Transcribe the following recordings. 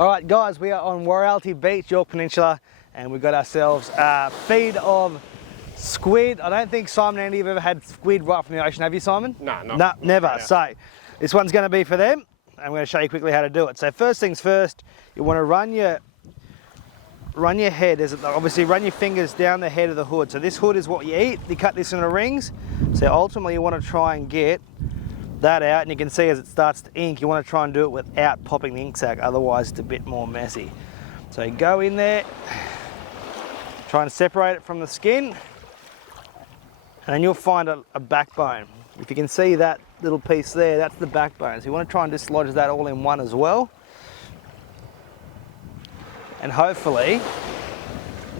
All right, guys, we are on Warralty Beach, York Peninsula, and we've got ourselves a feed of squid. I don't think Simon and Andy have ever had squid right from the ocean, have you, Simon? No, no, never. Yeah. So this one's going to be for them. I'm going to show you quickly how to do it. So first things first, you want to run your head, obviously run your fingers down the head of the hood. So this hood is what you eat. You cut this into rings. So ultimately you want to try and get that out, and you can see as it starts to ink, you want to try and do it without popping the ink sac, otherwise it's a bit more messy. So you go in there, try and separate it from the skin, and then you'll find a backbone. If you can see that little piece there, that's the backbone. So you want to try and dislodge that all in one as well. And hopefully,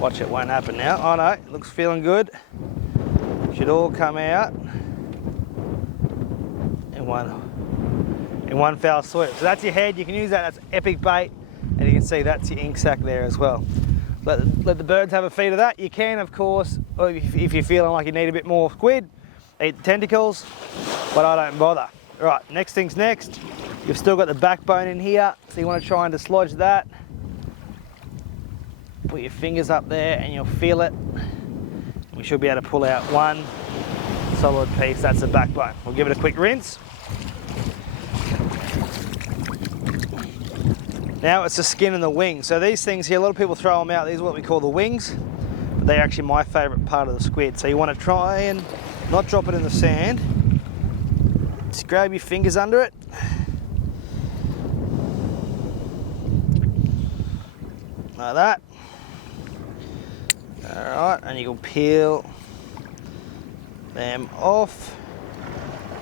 watch, it won't happen now. Oh no, it looks feeling good. Should all come out in one foul swoop. So that's your head. You can use that. That's epic bait, and you can see that's your ink sac there as well. Let the birds have a feed of that. You can, of course, or if you're feeling like you need a bit more squid, eat the tentacles, but I don't bother. All right, next thing's next. You've still got the backbone in here, so you want to try and dislodge that. Put your fingers up there and you'll feel it. We should be able to pull out one solid piece. That's the backbone. We'll give it a quick rinse. Now it's the skin and the wings. So these things here, a lot of people throw them out. These are what we call the wings, but they're actually my favourite part of the squid. So you want to try and not drop it in the sand. Just grab your fingers under it. Like that. Alright, and you can peel them off,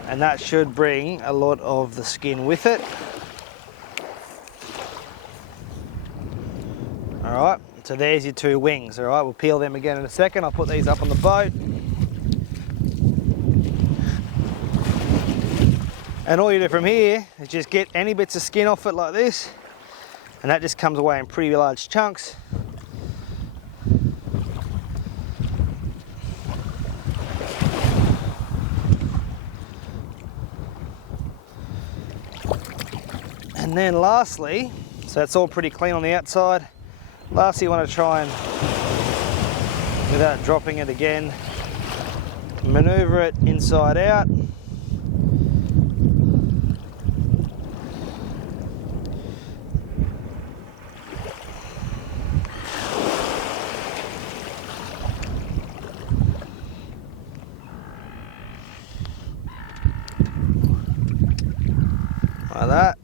and that should bring a lot of the skin with it. Alright, so there's your two wings. Alright, we'll peel them again in a second. I'll put these up on the boat. And all you do from here is just get any bits of skin off it like this, and that just comes away in pretty large chunks. And then lastly, so it's all pretty clean on the outside. Lastly, you want to try and, without dropping it again, maneuver it inside out. Like that.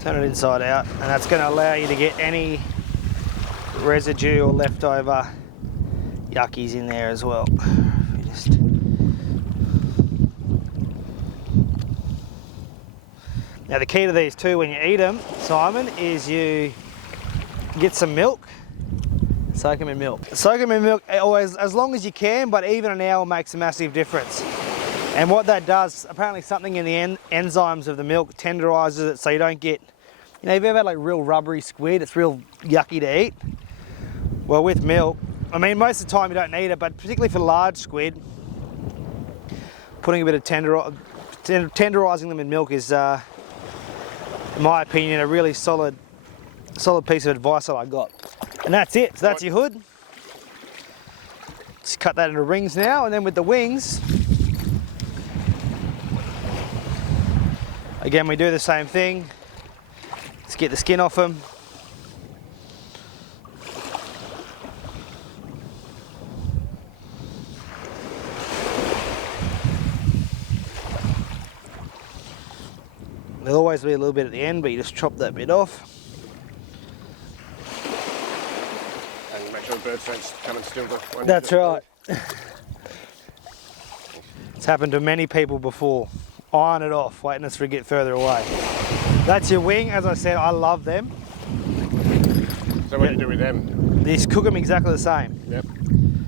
Turn it inside out, and that's going to allow you to get any residue or leftover yuckies in there as well. Now the key to these too when you eat them, Simon, is you get some milk, soak them in milk. Soak them in milk always, as long as you can, but even an hour makes a massive difference. And what that does, apparently something in the enzymes of the milk tenderizes it so you don't get, you know, have you ever had like real rubbery squid? It's real yucky to eat. Well, with milk, I mean, most of the time you don't need it, but particularly for large squid, putting a bit of tenderizing them in milk is, in my opinion, a really solid piece of advice that I got. And that's it. So that's your hood. Just cut that into rings now, and then with the wings, again, we do the same thing. Let's get the skin off them. There'll always be a little bit at the end, but you just chop that bit off. And make sure the birds don't come and steal the one. That's right. It's happened to many people before. Iron it off, waiting us to get further away. That's your wing. As I said, I love them. So what do you do with them? You just cook them exactly the same. Yep.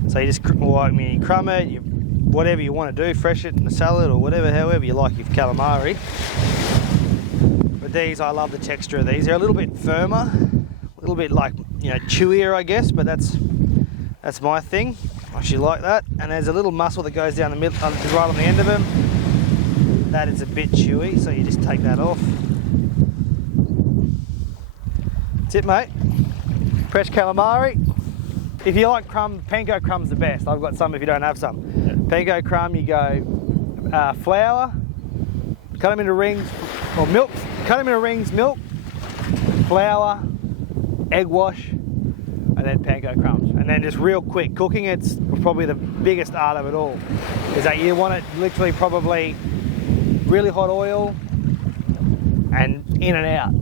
So you just, well, I mean, you crumb it, whatever you want to do, fresh it in a salad or whatever, however you like your calamari. But these, I love the texture of these. They're a little bit firmer, a little bit like, you know, chewier, I guess, but that's my thing. I actually like that. And there's a little muscle that goes down the middle, right on the end of them. That is a bit chewy, so you just take that off. That's it, mate. Fresh calamari. If you like crumb, panko crumb's the best. I've got some if you don't have some. Yeah. Panko crumb, you go flour, cut them into rings, or milk, cut them into rings, milk, flour, egg wash, and then panko crumbs. And then just real quick. Cooking, it's probably the biggest art of it all. Is that you want it literally probably really hot oil and in and out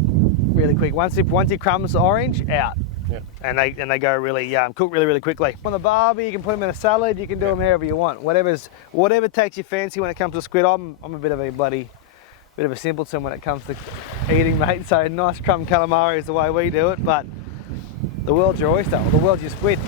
really quick. Once your crumbs are orange, out. Yeah. And they go really cook really quickly. On the barbie, you can put them in a salad. You can do them however you want. Whatever takes your fancy when it comes to squid. I'm a bit of a simpleton when it comes to eating, mate. So nice crumb calamari is the way we do it. But the world's your oyster, or the world's your squid.